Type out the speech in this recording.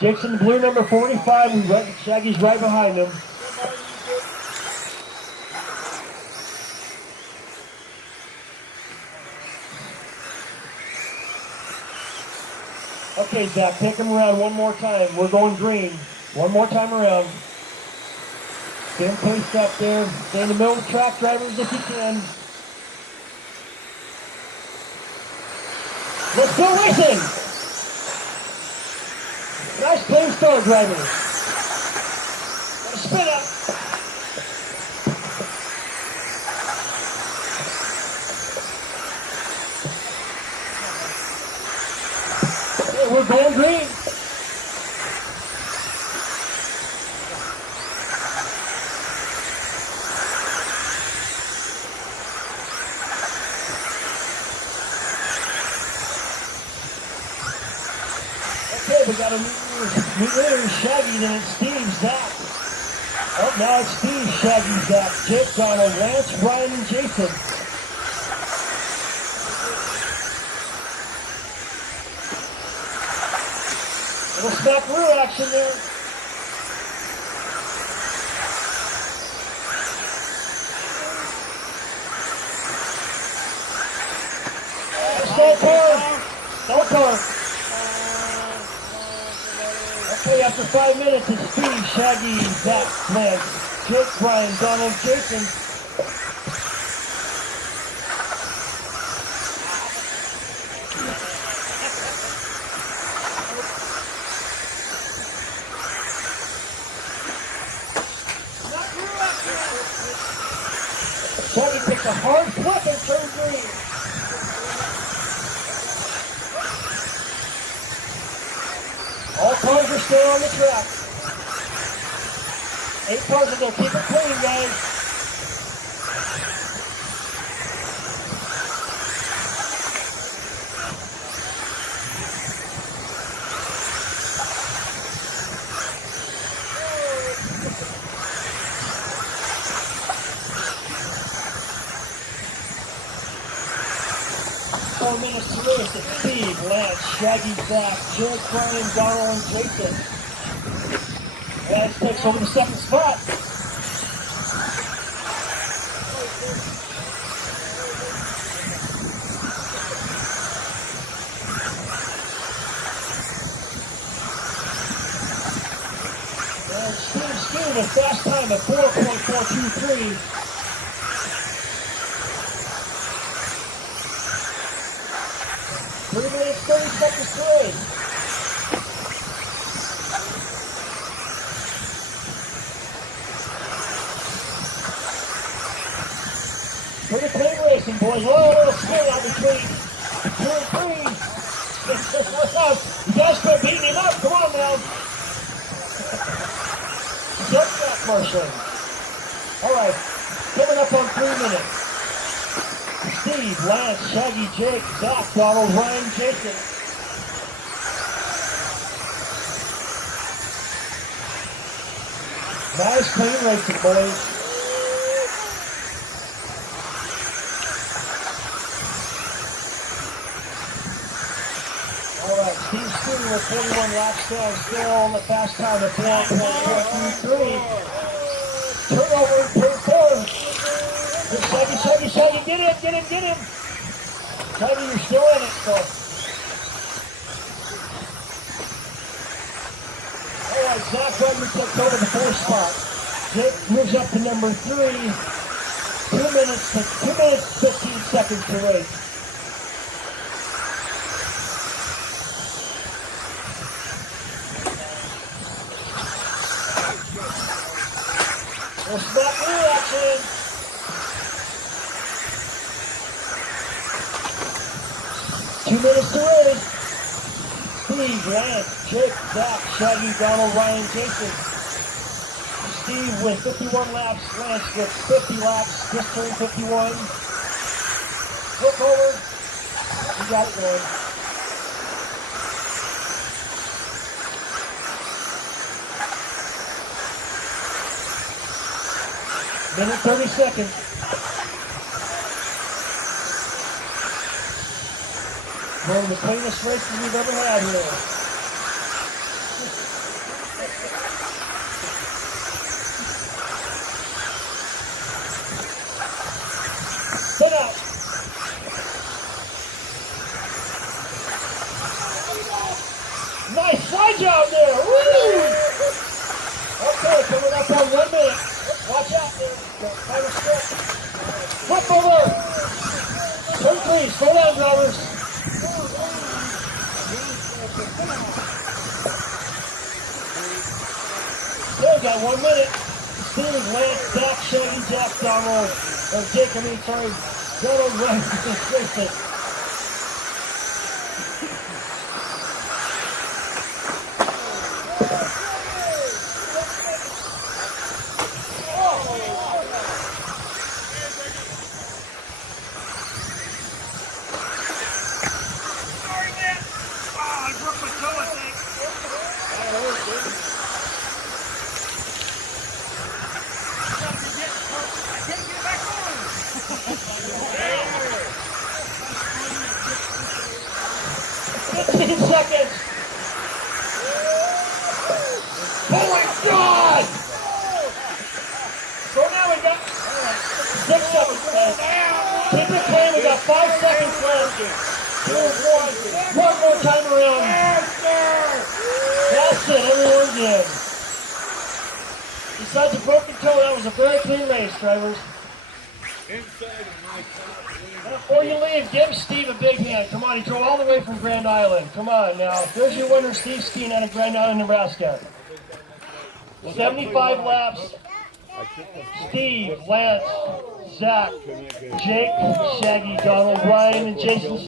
Jake's in the blue, number 45. Shaggy's right behind him. Okay, Zach, pick him around one more time. We're going green. One more time around. Get him paced up there. Stay in the middle of the track, drivers, if you can. Let's go racing! Nice clean start, drivers. Spin up. Okay, we're going green. Okay, we got a new leader, Shaggy, then it's Steve, Zach. Oh, now it's Steve, Shaggy, Zach, Jake, Donald, Lance, Brian, and Jason. Little snap-through action there. No car. Okay, after 5 minutes, it's Steve, Shaggy, Zach, Lance, Jake, Brian, Donald, Jason. Shaggy takes a hard flip and turns green. All cars are still on the track. 8 cars are going to keep it clean, guys. Minutes to race at Steve, Lance, Shaggy, Zach, Jake, Brian, Donald, and Jason. Lance takes over the second spot. And Steve with fast time at 4.423. 3 minutes, 30 seconds to race. Pretty clean racing, boys. Oh, a little spin out between 2 and 3. You guys start beating him up. Come on now. Get that, Marshall. All right, coming up on 3 minutes. Steve, Lance, Shaggy, Jake, Zach, Donald, Ryan, Jason. Nice clean racing, boys. All right, Steve Stewart with 41 laps down, still on the fast time at 4.423. Turnover in turn 4. Shaggy, get him. Shaggy, you're still in it, so. All right, Zach Wagner takes over the 4th spot. Jake moves up to number 3. 2 minutes, 15 seconds to race. We'll spot through action. Two minutes to race. Steve, Lance, Jake, Zach, Shaggy, Donald, Ryan, Jason. Steve with 51 laps. Lance with 50 laps. Just turned 51. Flip over. We got it going. Minute 30 seconds. One of the cleanest races we've ever had here. Sit out. Nice slide out there. Woo! Okay, coming up on 1 minute. Watch out there. Kind of step. Flip over. Turn please. Slow down, drivers. Still got 1 minute. Steve, Lance, Zach, Shaggy, Jack, Donald, or Jake, sorry, Donald, Ryan, Tristan. Seconds. Oh my God! So now we got 6 seconds left. Keep it clean. We got 5 seconds left. One more time around. That's it. Everyone's in. Besides a broken toe, that was a very clean race, drivers. Before you leave, give Steve a big hand. Come on, he drove all the way from Grand Island. Come on now. There's your winner, Steve Steen out of Grand Island, Nebraska. 75 laps. Steve, Lance, Zach, Jake, Shaggy, Donald, Ryan, and Jason.